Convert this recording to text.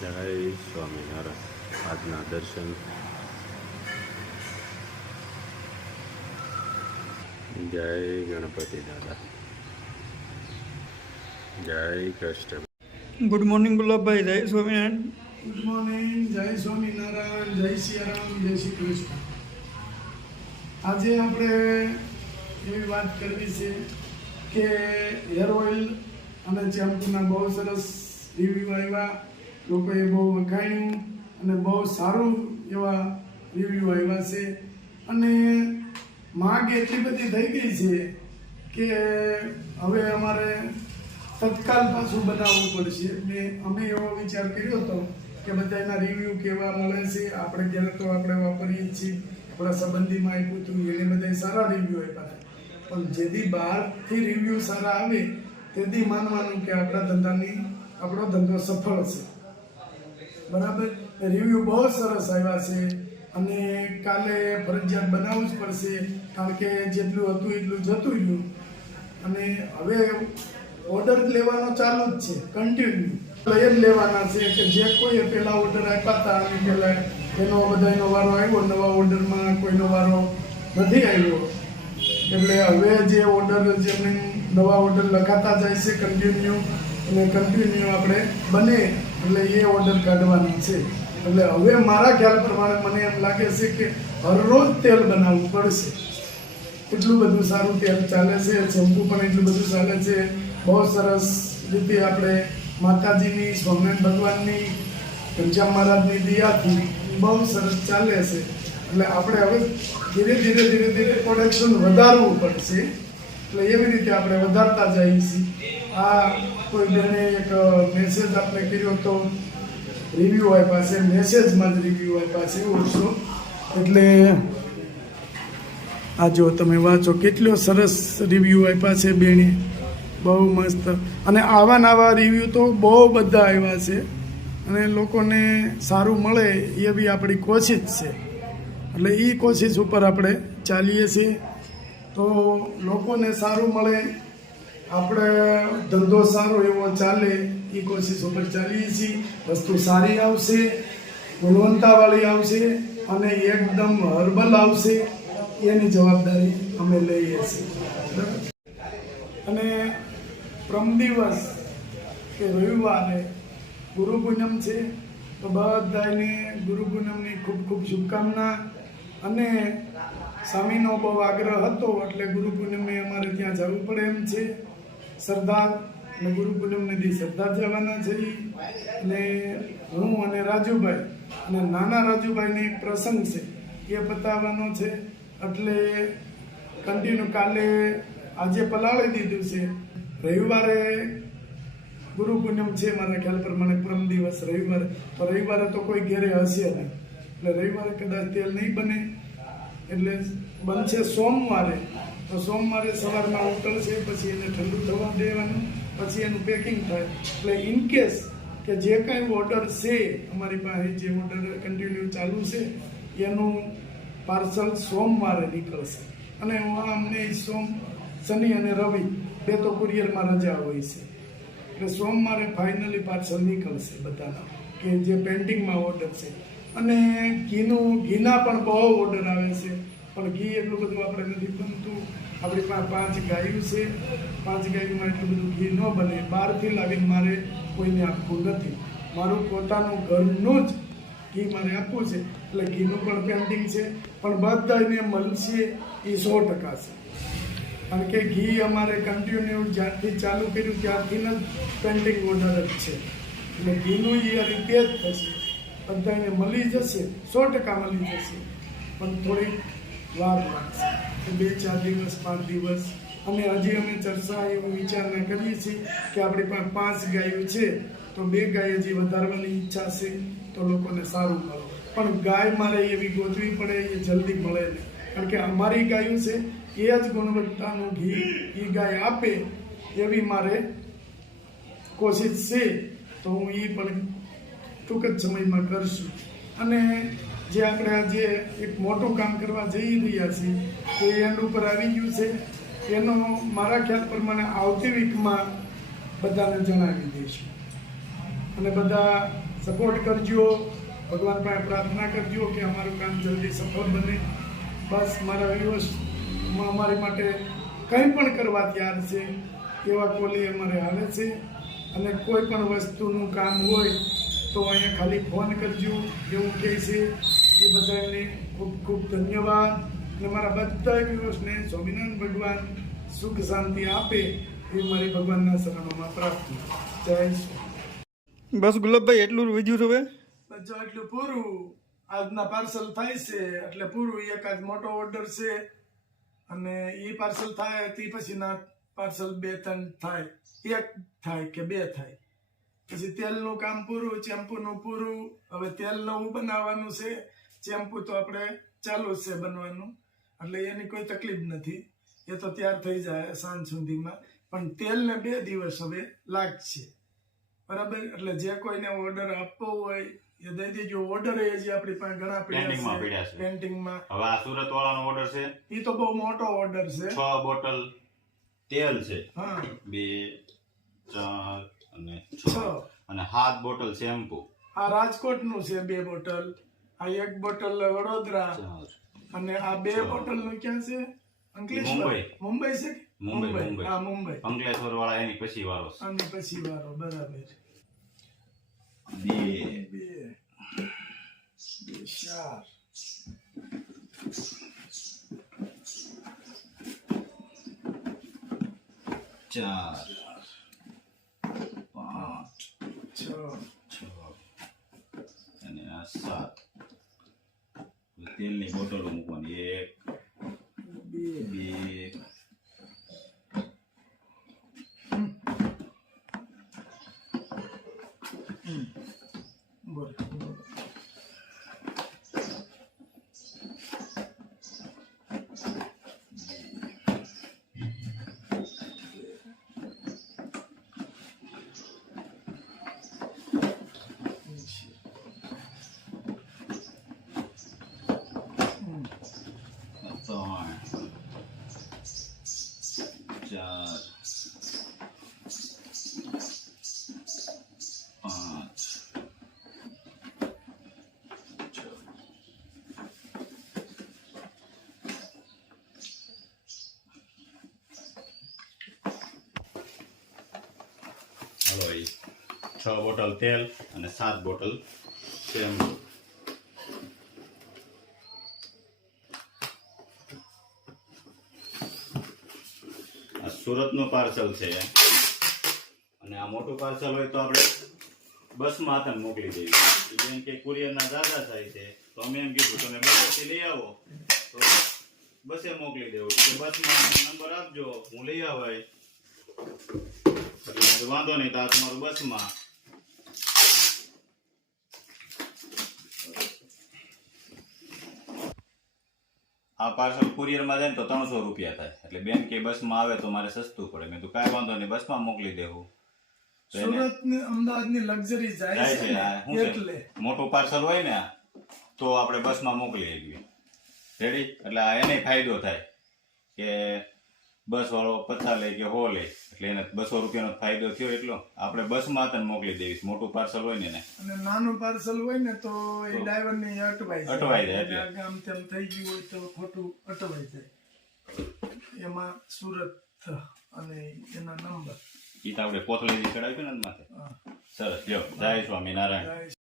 જય સ્વામિનારાયણ. આજના દર્શન જય ગણપતિ દાદા, જય કૃષ્ણ. ગુડ મોર્નિંગ ગુલાબભાઈ, જય સ્વામિનારાયણ. ગુડ મોર્નિંગ, જય સ્વામિનારાયણ, જય સિયારામ, જય શ્રી કૃષ્ણ. આજે આપણે એવી વાત કરવી છે કે હેર ઓઇલ અને શેમ્પૂના બહુ સરસ રિવ્યૂ આવ્યા, લોકોએ બહુ વખાણ્યું અને બહુ સારું એવા રિવ્યૂ આવ્યા છે. અને માંગ એટલી બધી થઈ ગઈ છે કે હવે અમારે તત્કાલ પાછું બનાવવું પડશે. એટલે અમે એવો વિચાર કર્યો હતો કે બધાના રિવ્યૂ કેવા મળે છે. આપણે જ્યારે તો આપણે વાપરીએ છીએ, આપણા સંબંધીમાં આપ્યું હતું એને બધા સારા રિવ્યૂ આપ્યા હતા. પણ જેથી બહારથી રિવ્યૂ સારા આવે તેથી માનવાનું કે આપણો ધંધો સફળ છે. બરાબર, રિવ્યૂ બહુ સરસ આવ્યા છે અને કાલે ફરજિયાત બનાવવું જ પડશે, કારણ કે જેટલું હતું એટલું જતું રહ્યું. અને હવે ઓર્ડર લેવાનો ચાલુ જ છે, કન્ટિન્યુ લઈ જ લેવાના છે કે જે કોઈએ પહેલા ઓર્ડર આપ્યા હતા અને પહેલા એનો બધાનો વારો આવ્યો, નવા ઓર્ડરમાં કોઈનો વારો નથી આવ્યો. એટલે હવે જે ઓર્ડર જેમને નવા ઓર્ડર લખાતા જાય છે કન્ટિન્યુ, અને કન્ટિન્યુ આપણે બને એટલે એ ઓર્ડર કાઢવાના છે. એટલે હવે મારા ખ્યાલ પ્રમાણે મને એમ લાગે છે કે હરરોજ તેલ બનાવવું પડશે. એટલું બધું સારું તેલ ચાલે છે, શેમ્પૂ પણ એટલું બધું ચાલે છે. બહુ સરસ રીતે આપણે માતાજીની, સ્વામિનારાયણ ભગવાનની, ઘનશ્યામ મહારાજની દયાથી બહુ સરસ ચાલે છે. એટલે આપણે હવે ધીરે ધીરે પ્રોડક્શન વધારવું પડશે. એટલે એવી રીતે આપણે વધારતા જઈએ છીએ. આ કોઈ બેને એક મેસેજ આપણે કર્યો તો રિવ્યૂ આપ્યા છે, મેસેજમાં જ રિવ્યૂ આપ્યા છે ઓછો. એટલે આ જો તમે વાંચો, કેટલો સરસ રિવ્યૂ આપ્યા છે બેને, બહુ મસ્ત. અને આવા રિવ્યૂ તો બહુ બધા આવ્યા છે અને લોકોને સારું મળે એવી આપણી કોશિશ છે. એટલે એ કોશિશ ઉપર આપણે ચાલીએ છીએ તો લોકોને સારું મળે, આપણે ધંધો સારો એવો ચાલે એ કોશિશ ઉપર ચાલીએ છીએ. વસ્તુ સારી આવશે, ગુણવત્તાવાળી આવશે અને એકદમ હર્બલ આવશે, એની જવાબદારી અમે લઈએ છીએ. અને પ્રમ દિવસ કે રવિવારે ગુરુ પૂનમ છે, તો બધાને ગુરુ પૂનમની ખૂબ ખૂબ શુભકામના. અને સ્વામીનો બહુ આગ્રહ હતો એટલે ગુરુ પૂનમે અમારે ત્યાં જવું પડે એમ છે. સરદાર અને ગુરુ પૂનમને દી સરદાર જવાના છે. અને હું અને રાજુભાઈ અને નાના રાજુભાઈને એક પ્રસંગ છે એ પતાવવાનો છે. એટલે કન્ટિન્યુ કાલે આજે પલાળી દીધું છે. રવિવારે ગુરુ પૂનમ છે મારા ખ્યાલ પ્રમાણે, પ્રમ દિવસ રવિવારે. તો રવિવારે તો કોઈ ઘેરે હશે નહીં, એટલે રવિવારે કદાચ તેલ નહીં બને. એટલે બનશે સોમવારે. તો સોમવારે સવારમાં ઉકળશે, પછી એને ઠંડુ થવા દેવાનું, પછી એનું પેકિંગ થાય. એટલે ઇનકેસ કે જે કાંઈ ઓર્ડર છે અમારી પાસે, જે ઓર્ડર કન્ટિન્યુ ચાલુ છે એનું પાર્સલ સોમવારે નીકળશે. અને અમને શનિ અને રવિ બે તો કુરિયરમાં રજા હોય છે. એટલે સોમવારે ફાઇનલી પાર્સલ નીકળશે બધાના કે જે પેન્ટિંગમાં ઓર્ડર છે. અને ઘીના પણ બહુ ઓર્ડર આવે છે, પણ ઘી એટલું બધું આપણે નથી બનતું. આપણી પાસે 5 ગાયું છે, 5 ગાયોમાં એટલું બધું ઘી ન બને. બહારથી લાવીને મારે કોઈને આપવું નથી, મારું પોતાનું ઘરનું જ ઘી મારે આપવું છે. એટલે ઘીનું પણ પેન્ટિંગ છે, પણ બધાને મળશે એ 100% છે. કારણ કે ઘી અમારે કન્ટિન્યુ જ્યારથી ચાલુ કર્યું ત્યારથી જ પેન્ટિંગ ઓર્ડર જ છે. એટલે ઘીનું એ રીતે જ થશે, બધાને મળી જશે, 100% મળી જશે. પણ થોડી વાર લાગશે, 2-4 દિવસ, 5 દિવસ. અને હજી અમે ચર્ચા એવું વિચારણા કરીએ છીએ કે આપણી પાસે 5 ગાયો છે, તો 2 ગાય હજી વધારવાની ઈચ્છા છે, તો લોકોને સારું મળે. પણ ગાય મારે એવી ગોતવી પડે, એ જલ્દી મળે નહીં. કારણ કે અમારી ગાયું છે એ જ ગુણવત્તાનું ઘી એ ગાય આપે એવી મારે કોશિશ છે. તો હું એ પણ ટૂંક જ સમયમાં કરશું. અને જે આપણે આજે એક મોટું કામ કરવા જઈ રહ્યા છીએ તો એન્ડ ઉપર આવી ગયું છે. એનો મારા ખ્યાલ પ્રમાણે આવતી વીકમાં બધાને જણાવી દઈશું. અને બધા સપોર્ટ કરજો. ભગવાન પાસે પ્રાર્થના કરજો કે અમારું કામ જલ્દી સફળ બને. બસ મારા વ્યુઅર્સમાં અમારી માટે કંઈ પણ કરવા તૈયાર છે એવા કોલી અમારે હાલે છે. અને કોઈ પણ વસ્તુનું કામ હોય તો અહીંયા ખાલી ફોન કરજો એવું કહે છે. એ બધાને ખૂબ ખૂબ ધન્યવાદ. અને મારા બધા વ્યુઅર્સને સ્વામિનારાયણ ભગવાન સુખ શાંતિ આપે એ મારી ભગવાનના શરણોમાં પ્રાર્થના. જય સ્વામી. બસ ગુલાબભાઈ એટલું વિધ્યું છે હવે. જો એટલું પૂરું. આજના પાર્સલ થાય છે એટલે પૂરું. એક આજ મોટો ઓર્ડર છે અને એ પાર્સલ થાય તે પછીના પાર્સલ 2-3 થાય. એક થાય કે 2 થાય. પછી તેલનું કામ પૂરું, ચેમ્પુનું પૂરું. હવે તેલ નવું બનાવવાનું છે. ચેમ્પુ તો આપણે ચાલુ જ છે બનવાનું, એટલે એની કોઈ તકલીફ નથી. એ તો તૈયાર થઈ જાય સાંજ સુધીમાં. પણ તેલને 2 દિવસ હવે લાગશે. બરાબર. એટલે જે કોઈને ઓર્ડર આપવો હોય એ દઈ દેજો. ઓર્ડર એ હજી આપણી પાસે ઘણા પેન્ડિંગમાં પડ્યા પડ્યા છે છે. પેન્ટિંગમાં. હવે આ સુરત વાળાનો ઓર્ડર છે. એ તો બહુ મોટો ઓર્ડર છે. 6 બોટલ તેલ છે. હા 2, 4 અને 6. 6 અને 7 બોટલ શેમ્પુ. આ રાજકોટનું છે 2 બોટલ. આ 1 બોટલ વડોદરા. 4 અને આ 2 બોટલ નું ક્યાં છે? અંકલેશ્વર. મુંબઈ. મુંબઈ છે. મુંબઈ. હા મુંબઈ. અંકલેશ્વર વાળા એની પછી વાળો છે. આની પછી વાળો. બરાબર. 2 2 4 4 5 6 6 અને આ 7 તેલની બોટલો મૂકવાની. 1 2 2 બોલ. હાલો એ 6 બોટલ તેલ અને 7 બોટલ શેમ્પુ. આ સુરતનું પાર્સલ છે અને આ મોટું પાર્સલ હોય તો આપણે બસમાં હાથે મોકલી દેવી. જેમ કે કુરિયરના દાદા થાય છે તો અમે એમ કીધું તમે બસેથી લઈ આવો તો બસે મોકલી દેવું. કે બસમાં નંબર આપજો હું લઈ આવાય. એટલે વાંધો નહીં તો આ તમારું બસમાં. આ પાર્સલ કુરિયરમાં જાય ને તો 300 રૂપિયા થાય. એટલે બેન કે બસમાં આવે તો મારે સસ્તું પડે. મેં તો કાંઈ વાંધો નહીં બસમાં મોકલી દેવું. તો એને સુરત ને અમદાવાદ ની લક્ઝરી જાય જાય છે છે. ને, આ શું છે? એટલે મોટું પાર્સલ હોય ને તો આપણે બસમાં મોકલી શકીએ. રેડી. એટલે આ એને ફાયદો થાય કે બસ વાળો 50 લે કે 100 લે એટલે એને 200 રૂપિયાનો ફાયદો થયો. એટલો આપણે બસમાં તને મોકલી દેવીશ. મોટું પાર્સલ હોય ને એને. અને નાનું પાર્સલ હોય ને તો એ ડ્રાઈવર ને અટવાય જાય એટલે. આ ગામ તેમ થઈ ગયું હોય તો ખોટું અટવાઈ જાય. એમાં સુરત અને એના નંબર. ઈ તો આપણે કોથળીથી ચડાવ્યું ને માથે. સરસ. જો જય સ્વામિનારાયણ.